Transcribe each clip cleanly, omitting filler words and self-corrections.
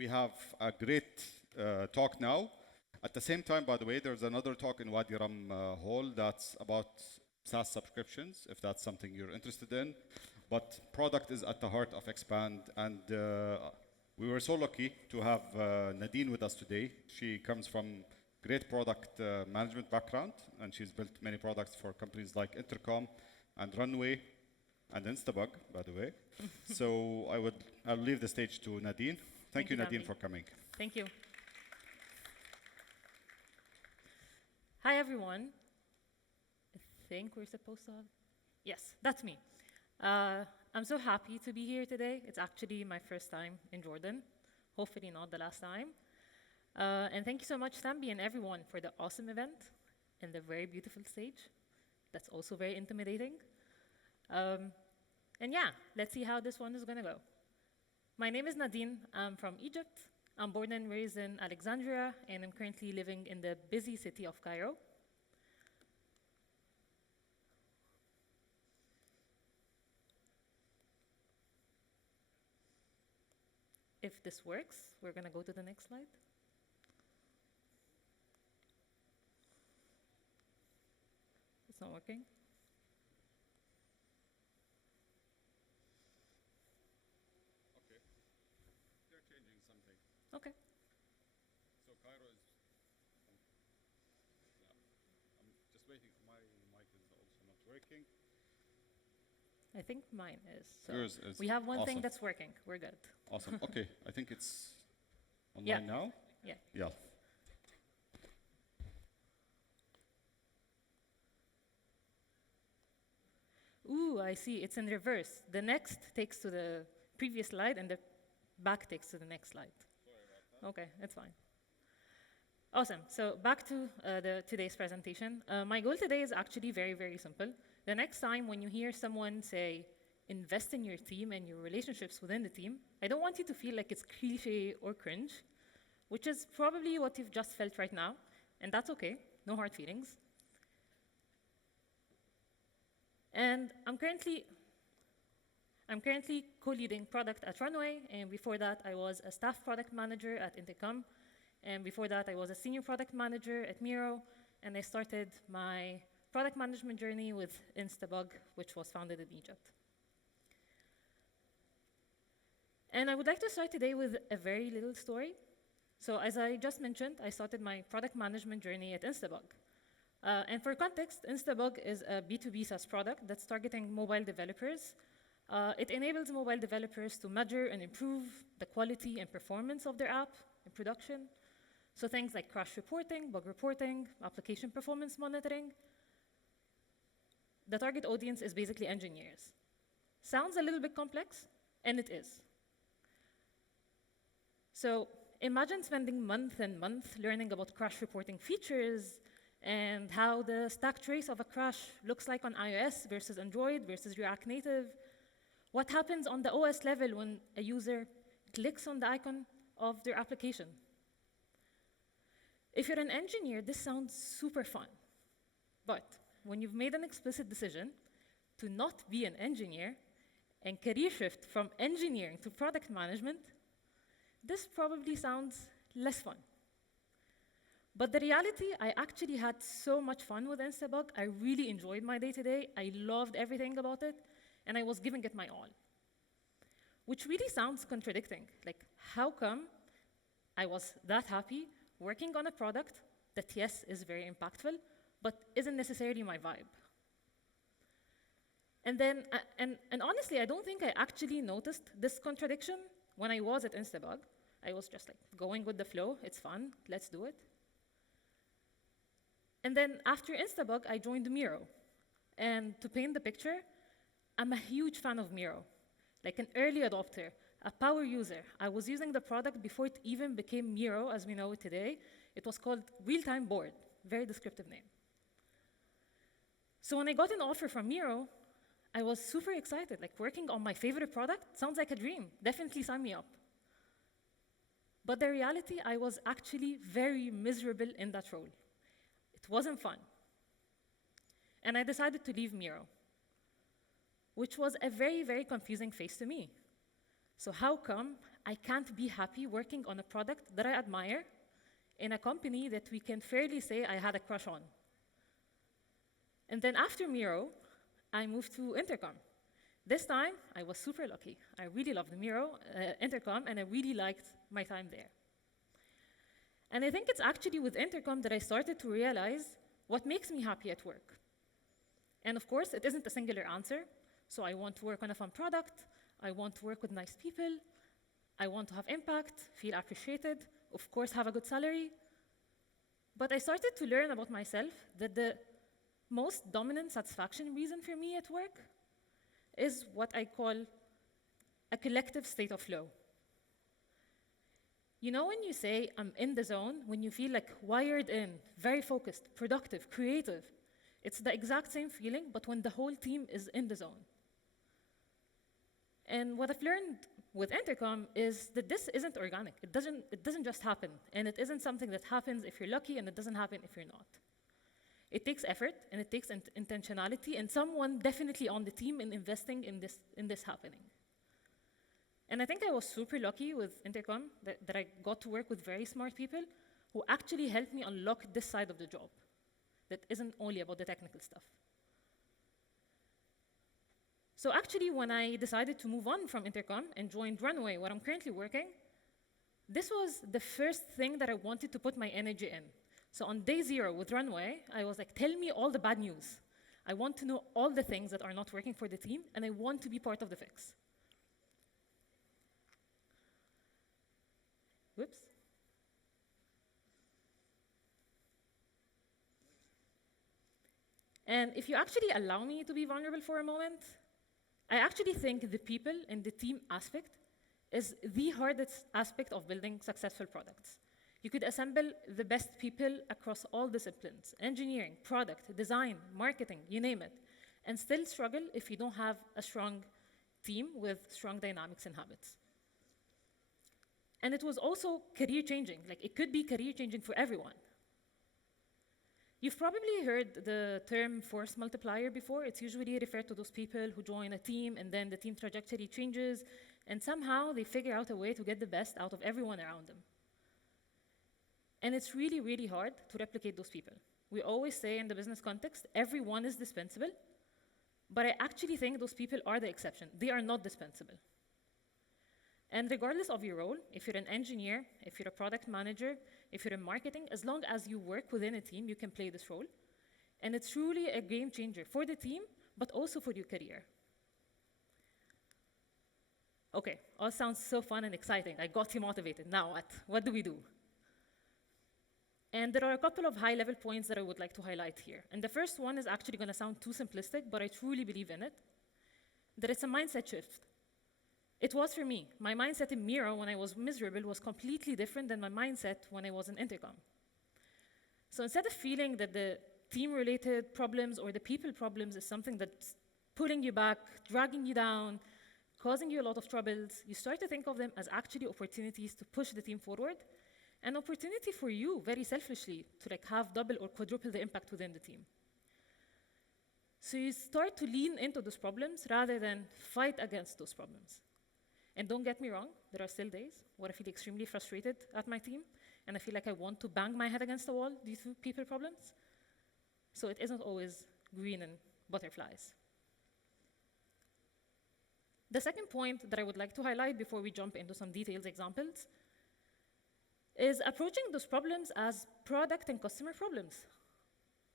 we have a great talk now. At the same time, by the way, there's another talk in Wadi Rum Hall that's about SaaS subscriptions, if that's something you're interested in. But product is at the heart of Xpand, and we were so lucky to have Nadine with us today. She comes from great product management background, and she's built many products for companies like Intercom and Runway and Instabug, by the way. So I'll leave the stage to Nadine. Thank you, Nadine, for coming. Thank you. Hi, everyone. I think we're supposed to have... Yes, that's me. I'm so happy to be here today. It's actually my first time in Jordan. Hopefully not the last time. And thank you so much, Thambi, and everyone for the awesome event and the very beautiful stage. That's also very intimidating. And yeah, let's see how this one is going to go. My name is Nadine. I'm from Egypt. I'm born and raised in Alexandria, and I'm currently living in the busy city of Cairo. If this works, we're going to go to the next slide. It's not working. Okay. They're changing something. Okay. So Cairo is... yeah. I'm just waiting. My mic is also not working. I think mine is. So yours is. We have one thing awesome. that's working. We're good. Awesome. Okay. I think it's online now. Yeah. Yeah. Ooh, I see. It's in reverse. The next takes to the previous slide, and the back takes to the next slide. Sorry about that. Okay, that's fine. Awesome. So back to today's presentation. My goal today is actually very, very simple. The next time when you hear someone say, invest in your team and your relationships within the team, I don't want you to feel like it's cliche or cringe, which is probably what you've just felt right now, and that's okay. No hard feelings. And I'm currently co-leading product at Runway, and before that, I was a staff product manager at Intercom, and before that, I was a senior product manager at Miro, and I started my product management journey with Instabug, which was founded in Egypt. And I would like to start today with a very little story. So as I just mentioned, I started my product management journey at Instabug. And for context, Instabug is a B2B SaaS product that's targeting mobile developers. It enables mobile developers to measure and improve the quality and performance of their app in production. So things like crash reporting, bug reporting, application performance monitoring. The target audience is basically engineers. Sounds a little bit complex, and it is. So imagine spending months and months learning about crash reporting features and how the stack trace of a crash looks like on iOS versus Android versus React Native. What happens on the OS level when a user clicks on the icon of their application? If you're an engineer, this sounds super fun. But when you've made an explicit decision to not be an engineer and career shift from engineering to product management, this probably sounds less fun. But the reality, I actually had so much fun with Instabug. I really enjoyed my day-to-day. I loved everything about it, and I was giving it my all. Which really sounds contradicting. Like, how come I was that happy working on a product that, yes, is very impactful, but isn't necessarily my vibe? And then, and honestly, I don't think I actually noticed this contradiction when I was at Instabug. I was just like, going with the flow, it's fun, let's do it. And then after Instabug, I joined Miro. And to paint the picture, I'm a huge fan of Miro. Like an early adopter, a power user. I was using the product before it even became Miro as we know it today. It was called Real-Time Board, very descriptive name. So when I got an offer from Miro, I was super excited. Like working on my favorite product sounds like a dream. Definitely sign me up. But the reality, I was actually very miserable in that role. It wasn't fun. And I decided to leave Miro, which was a very, very confusing phase to me. So how come I can't be happy working on a product that I admire in a company that we can fairly say I had a crush on. And then after Miro, I moved to Intercom. This time, I was super lucky. I really loved the Intercom, and I really liked my time there. And I think it's actually with Intercom that I started to realize what makes me happy at work. And of course, it isn't a singular answer. So I want to work on a fun product. I want to work with nice people. I want to have impact, feel appreciated, of course, have a good salary. But I started to learn about myself that the most dominant satisfaction reason for me at work is what I call a collective state of flow. You know when you say, I'm in the zone, when you feel like wired in, very focused, productive, creative, it's the exact same feeling, but when the whole team is in the zone. And what I've learned with Intercom is that this isn't organic. It doesn't just happen. And it isn't something that happens if you're lucky, and it doesn't happen if you're not. It takes effort, and it takes intentionality, and someone definitely on the team in investing in this happening. And I think I was super lucky with Intercom that I got to work with very smart people who actually helped me unlock this side of the job that isn't only about the technical stuff. So actually, when I decided to move on from Intercom and joined Runway, where I'm currently working, this was the first thing that I wanted to put my energy in. So on day 0 with Runway, I was like, tell me all the bad news. I want to know all the things that are not working for the team, and I want to be part of the fix. Whoops. And if you actually allow me to be vulnerable for a moment, I actually think the people and the team aspect is the hardest aspect of building successful products. You could assemble the best people across all disciplines, engineering, product, design, marketing, you name it, and still struggle if you don't have a strong team with strong dynamics and habits. And it was also career changing. Like, it could be career changing for everyone. You've probably heard the term force multiplier before. It's usually referred to those people who join a team and then the team trajectory changes, and somehow they figure out a way to get the best out of everyone around them. And it's really, really hard to replicate those people. We always say in the business context, everyone is dispensable, but I actually think those people are the exception. They are not dispensable. And regardless of your role, if you're an engineer, if you're a product manager, if you're in marketing, as long as you work within a team, you can play this role. And it's truly a game changer for the team, but also for your career. Okay, all sounds so fun and exciting. I got you motivated. Now what do we do? And there are a couple of high-level points that I would like to highlight here. And the first one is actually going to sound too simplistic, but I truly believe in it, that it's a mindset shift. It was for me. My mindset in Miro when I was miserable was completely different than my mindset when I was in Intercom. So instead of feeling that the team-related problems or the people problems is something that's pulling you back, dragging you down, causing you a lot of troubles, you start to think of them as actually opportunities to push the team forward, an opportunity for you, very selfishly, to have double or quadruple the impact within the team. So you start to lean into those problems rather than fight against those problems. And don't get me wrong, there are still days where I feel extremely frustrated at my team, and I feel like I want to bang my head against the wall due to people problems. So it isn't always green and butterflies. The second point that I would like to highlight before we jump into some detailed examples is approaching those problems as product and customer problems.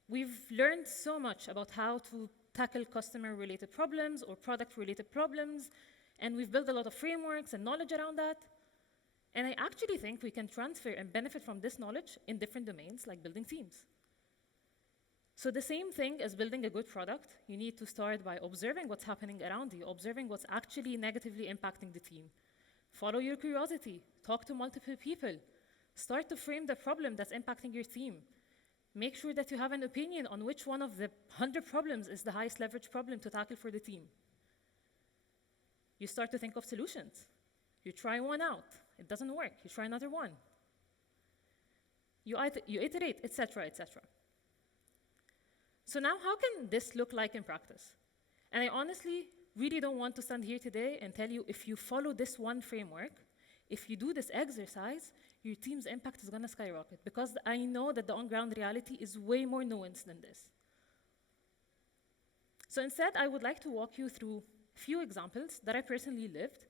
We've learned so much about how to tackle customer-related problems or product-related problems, and we've built a lot of frameworks and knowledge around that. And I actually think we can transfer and benefit from this knowledge in different domains, like building teams. So the same thing as building a good product, you need to start by observing what's happening around you, observing what's actually negatively impacting the team. Follow your curiosity, talk to multiple people, start to frame the problem that's impacting your team. Make sure that you have an opinion on which one of the 100 problems is the highest leverage problem to tackle for the team. You start to think of solutions. You try one out. It doesn't work. You try another one. You iterate, etc., etc. So now how can this look like in practice? And I honestly really don't want to stand here today and tell you if you follow this one framework, if you do this exercise, your team's impact is going to skyrocket, because I know that the on-ground reality is way more nuanced than this. So instead, I would like to walk you through a few examples that I personally lived,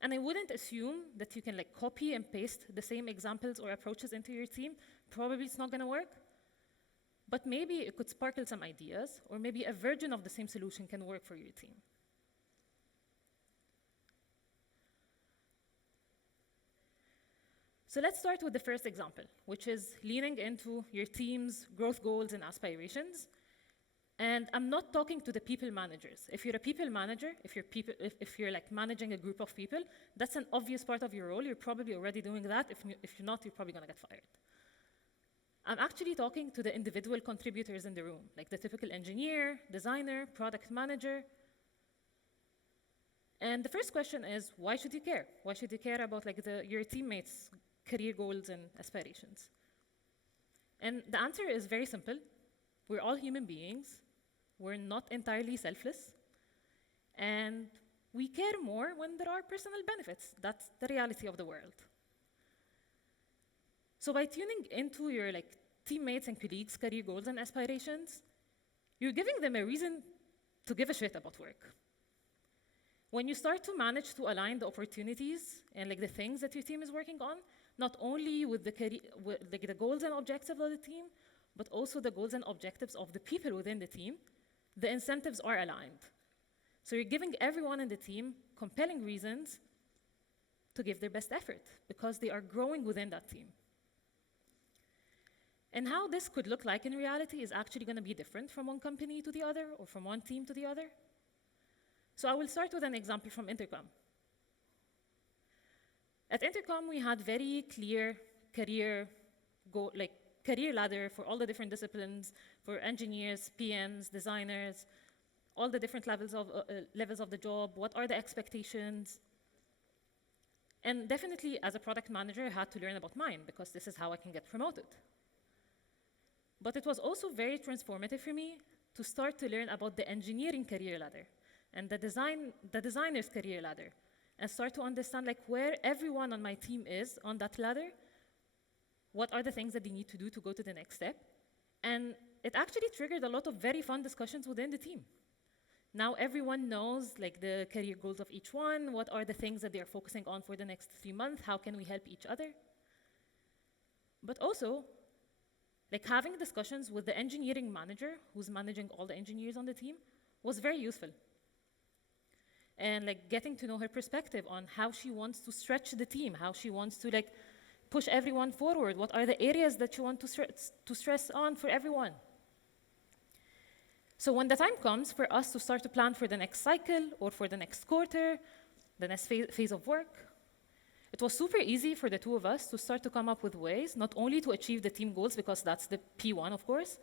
and I wouldn't assume that you can like copy and paste the same examples or approaches into your team. Probably it's not going to work, but maybe it could sparkle some ideas, or maybe a version of the same solution can work for your team. So let's start with the first example, which is leaning into your team's growth goals and aspirations. And I'm not talking to the people managers. If you're a people manager, if you're like managing a group of people, that's an obvious part of your role. You're probably already doing that. If you're not, you're probably gonna get fired. I'm actually talking to the individual contributors in the room, like the typical engineer, designer, product manager. And the first question is, why should you care? Why should you care about like your teammates' career goals and aspirations? And the answer is very simple. We're all human beings. We're not entirely selfless. And we care more when there are personal benefits. That's the reality of the world. So by tuning into your like teammates and colleagues' career goals and aspirations, you're giving them a reason to give a shit about work. When you start to manage to align the opportunities and like the things that your team is working on, not only with the goals and objectives of the team, but also the goals and objectives of the people within the team, the incentives are aligned. So you're giving everyone in the team compelling reasons to give their best effort, because they are growing within that team. And how this could look like in reality is actually going to be different from one company to the other, or from one team to the other. So I will start with an example from Intercom. At Intercom, we had very clear career ladder for all the different disciplines, for engineers, PMs, designers, all the different levels of the job. What are the expectations? And definitely, as a product manager, I had to learn about mine, because this is how I can get promoted. But it was also very transformative for me to start to learn about the engineering career ladder and the designer's career ladder, and start to understand like where everyone on my team is on that ladder, what are the things that they need to do to go to the next step. And it actually triggered a lot of very fun discussions within the team. Now everyone knows like the career goals of each one, what are the things that they're focusing on for the next 3 months, how can we help each other. But also, like having discussions with the engineering manager, who's managing all the engineers on the team, was very useful. And like getting to know her perspective on how she wants to stretch the team, how she wants to like push everyone forward, what are the areas that you want to stress on for everyone. So when the time comes for us to start to plan for the next cycle or for the next quarter, the next phase of work, it was super easy for the two of us to start to come up with ways not only to achieve the team goals, because that's the P1, of course,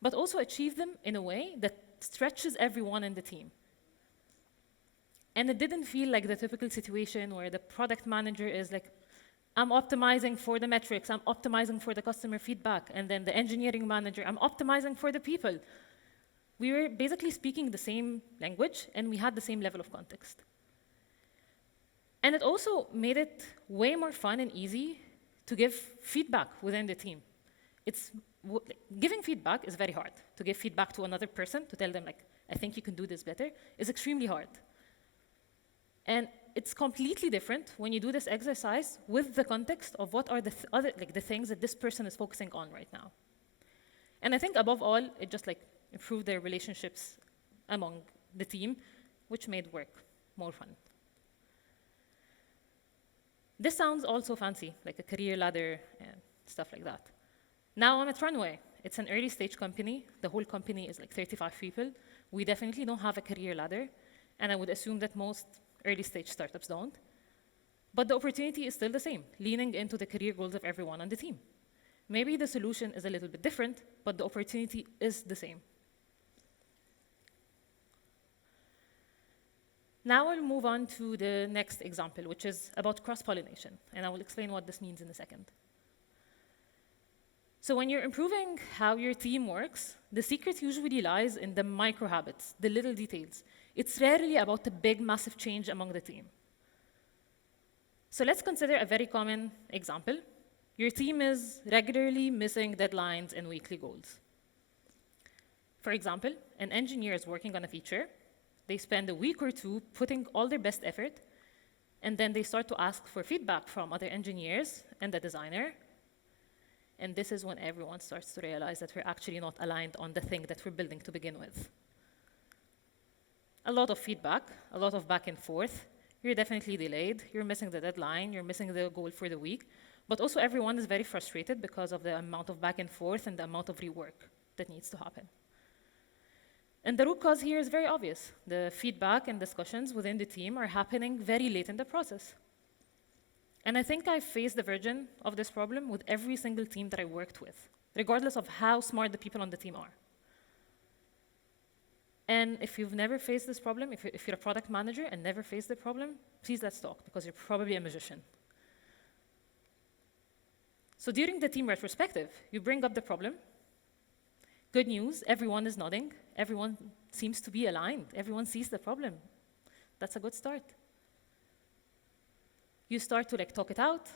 but also achieve them in a way that stretches everyone in the team. And it didn't feel like the typical situation where the product manager is like, I'm optimizing for the metrics, I'm optimizing for the customer feedback, and then the engineering manager, I'm optimizing for the people. We were basically speaking the same language, and we had the same level of context. And it also made it way more fun and easy to give feedback within the team. Giving feedback is very hard. To give feedback to another person, to tell them like, I think you can do this better, is extremely hard. And it's completely different when you do this exercise with the context of what are the things that this person is focusing on right now. And I think above all, it just like improved their relationships among the team, which made work more fun. This sounds also fancy, like a career ladder and stuff like that. Now I'm at Runway. It's an early stage company. The whole company is like 35 people. We definitely don't have a career ladder, and I would assume that most early stage startups don't. But the opportunity is still the same, leaning into the career goals of everyone on the team. Maybe the solution is a little bit different, but the opportunity is the same. Now I'll move on to the next example, which is about cross-pollination, and I will explain what this means in a second. So when you're improving how your team works, the secret usually lies in the micro habits, the little details. It's rarely about a big, massive change among the team. So let's consider a very common example. Your team is regularly missing deadlines and weekly goals. For example, an engineer is working on a feature. They spend a week or two putting all their best effort, and then they start to ask for feedback from other engineers and the designer. And this is when everyone starts to realize that we're actually not aligned on the thing that we're building to begin with. A lot of feedback, a lot of back and forth. You're definitely delayed, you're missing the deadline, you're missing the goal for the week, but also everyone is very frustrated because of the amount of back and forth and the amount of rework that needs to happen. And the root cause here is very obvious. The feedback and discussions within the team are happening very late in the process. And I think I've faced the version of this problem with every single team that I worked with, regardless of how smart the people on the team are. And if you've never faced this problem, if you're a product manager and never faced the problem, please let's talk, because you're probably a magician. So during the team retrospective, you bring up the problem. Good news, everyone is nodding. Everyone seems to be aligned. Everyone sees the problem. That's a good start. You start to talk it out.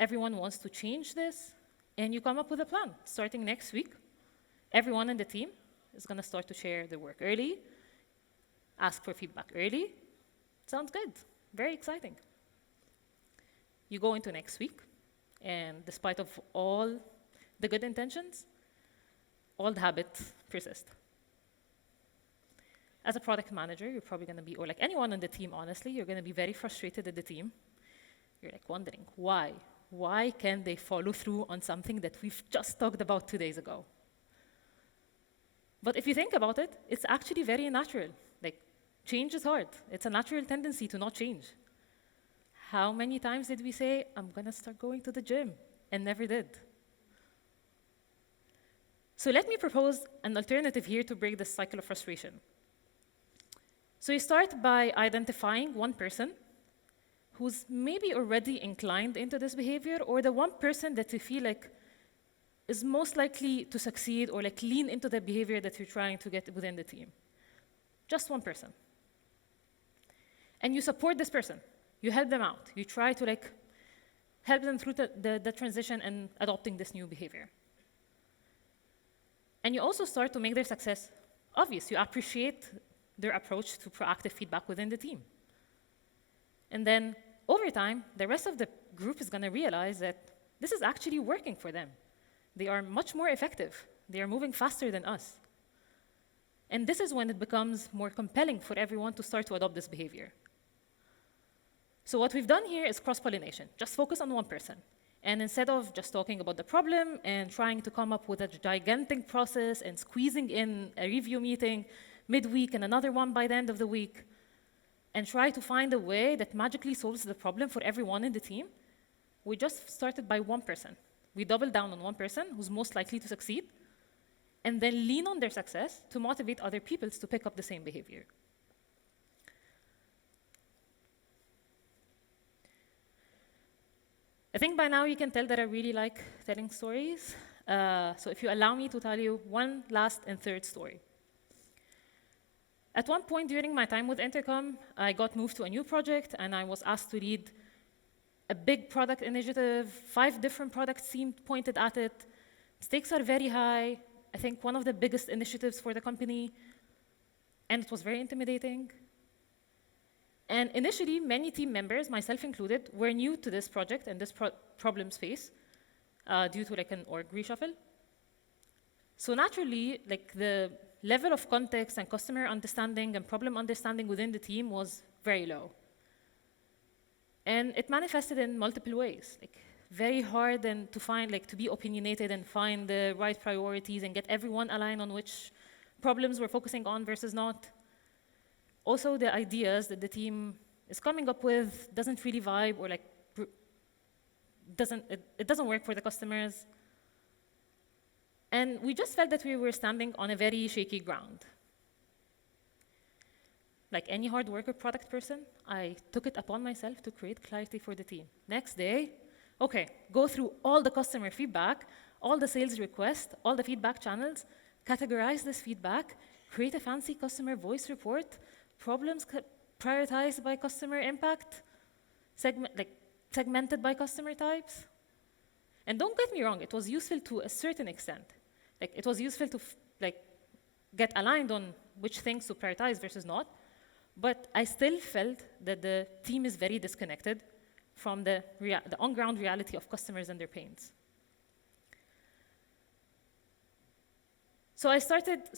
Everyone wants to change this, and you come up with a plan. Starting next week, everyone in the team is going to start to share their work early, ask for feedback early. Sounds good. Very exciting. You go into next week, and despite of all the good intentions, old habits persist. As a product manager, you're probably going to be, or like anyone on the team, honestly, you're going to be very frustrated at the team. You're like wondering, why? Why can't they follow through on something that we've just talked about 2 days ago? But if you think about it, it's actually very natural. Like, change is hard. It's a natural tendency to not change. How many times did we say, I'm going to start going to the gym, and never did? So let me propose an alternative here to break this cycle of frustration. So you start by identifying one person who's maybe already inclined into this behavior, or the one person that you feel like is most likely to succeed or like lean into the behavior that you're trying to get within the team. Just one person. And you support this person. You help them out. You try to like help them through the transition and adopting this new behavior. And you also start to make their success obvious. You appreciate their approach to proactive feedback within the team. And then over time, the rest of the group is going to realize that this is actually working for them. They are much more effective. They are moving faster than us. And this is when it becomes more compelling for everyone to start to adopt this behavior. So what we've done here is cross-pollination. Just focus on one person. And instead of just talking about the problem and trying to come up with a gigantic process and squeezing in a review meeting midweek and another one by the end of the week, and try to find a way that magically solves the problem for everyone in the team, we just started by one person. We double down on one person who's most likely to succeed, and then lean on their success to motivate other people to pick up the same behavior. I think by now you can tell that I really like telling stories. So if you allow me to tell you one last and third story. At one point during my time with Intercom, I got moved to a new project, and I was asked to lead a big product initiative. 5 different products seemed pointed at it. Stakes are very high. I think one of the biggest initiatives for the company, and it was very intimidating. And initially, many team members, myself included, were new to this project and this problem space due to like an org reshuffle. So naturally, like the level of context and customer understanding and problem understanding within the team was very low. And it manifested in multiple ways, like very hard and to find, like to be opinionated and find the right priorities and get everyone aligned on which problems we're focusing on versus not. Also, the ideas that the team is coming up with doesn't really vibe or like it doesn't work for the customers. And we just felt that we were standing on a very shaky ground. Like any hard worker product person, I took it upon myself to create clarity for the team. Next day, okay, go through all the customer feedback, all the sales requests, all the feedback channels, categorize this feedback, create a fancy customer voice report, problems prioritized by customer impact, segmented by customer types. And don't get me wrong, it was useful to a certain extent. Like, it was useful to get aligned on which things to prioritize versus not. But I still felt that the team is very disconnected from the on-ground reality of customers and their pains. So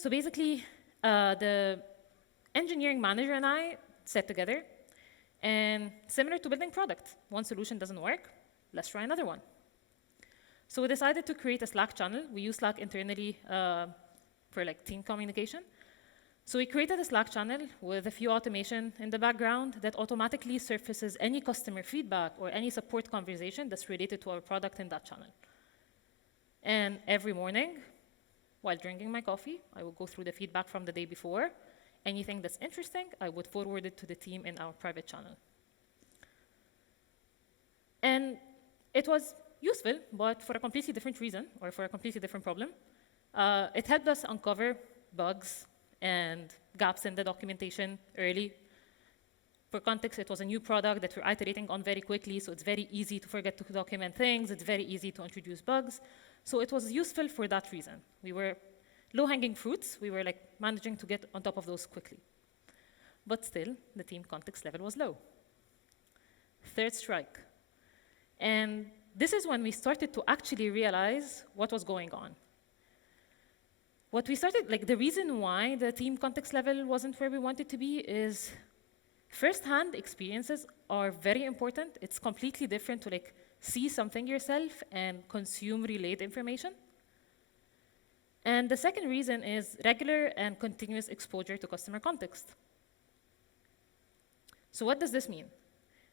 basically, the engineering manager and I sat together, and similar to building product, one solution doesn't work, let's try another one. So we decided to create a Slack channel. We use Slack internally for team communication. So we created a Slack channel with a few automation in the background that automatically surfaces any customer feedback or any support conversation that's related to our product in that channel. And every morning, while drinking my coffee, I would go through the feedback from the day before. Anything that's interesting, I would forward it to the team in our private channel. And it was useful, but for a completely different reason, or for a completely different problem. It helped us uncover bugs and gaps in the documentation early. For context, it was a new product that we're iterating on very quickly, so it's very easy to forget to document things. It's very easy to introduce bugs. So it was useful for that reason. We were low-hanging fruits. We were managing to get on top of those quickly. But still, the team context level was low. Third strike. And this is when we started to actually realize what was going on. What we started, the reason why the team context level wasn't where we wanted to be is first-hand experiences are very important. It's completely different to see something yourself and consume relayed information. And the second reason is regular and continuous exposure to customer context. So what does this mean?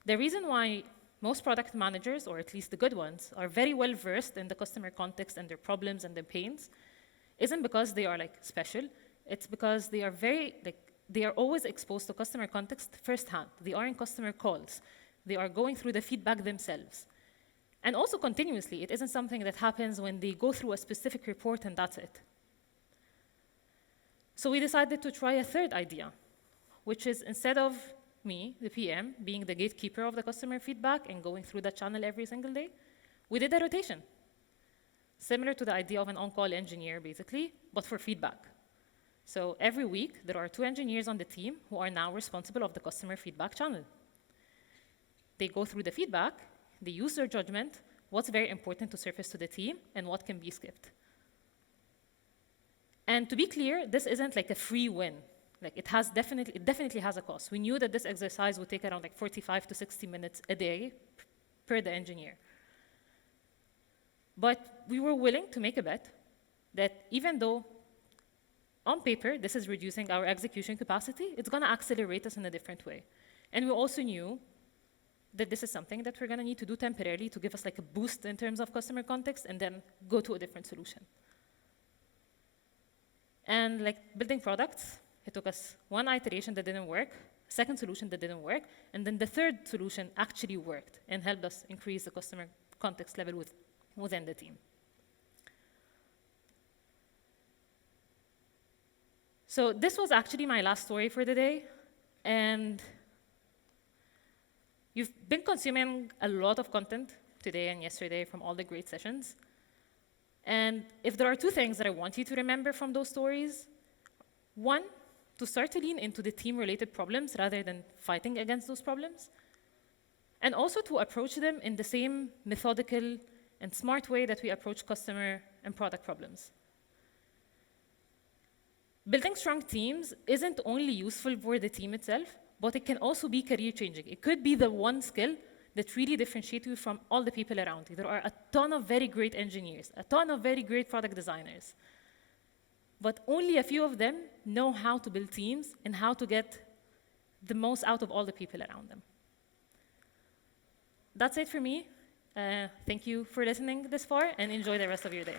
The reason why most product managers, or at least the good ones, are very well versed in the customer context and their problems and their pains isn't because they are special. It's because they are they are always exposed to customer context firsthand. They are in customer calls. They are going through the feedback themselves. And also continuously, it isn't something that happens when they go through a specific report and that's it. So we decided to try a third idea, which is instead of me, the PM, being the gatekeeper of the customer feedback and going through that channel every single day, we did a rotation. Similar to the idea of an on-call engineer, basically, but for feedback. So every week, there are 2 engineers on the team who are now responsible of the customer feedback channel. They go through the feedback, they use their judgment, what's very important to surface to the team, and what can be skipped. And to be clear, this isn't a free win. It definitely has a cost. We knew that this exercise would take around 45 to 60 minutes a day per the engineer. But we were willing to make a bet that even though on paper this is reducing our execution capacity, it's going to accelerate us in a different way. And we also knew that this is something that we're going to need to do temporarily to give us a boost in terms of customer context and then go to a different solution. And building products, it took us one iteration that didn't work, second solution that didn't work, and then the third solution actually worked and helped us increase the customer context level within the team. So this was actually my last story for the day, and you've been consuming a lot of content today and yesterday from all the great sessions. And if there are 2 things that I want you to remember from those stories, one, to start to lean into the team-related problems rather than fighting against those problems, and also to approach them in the same methodical and smart way that we approach customer and product problems. Building strong teams isn't only useful for the team itself, but it can also be career-changing. It could be the one skill that really differentiates you from all the people around you. There are a ton of very great engineers, a ton of very great product designers, but only a few of them know how to build teams and how to get the most out of all the people around them. That's it for me. Thank you for listening this far, and enjoy the rest of your day.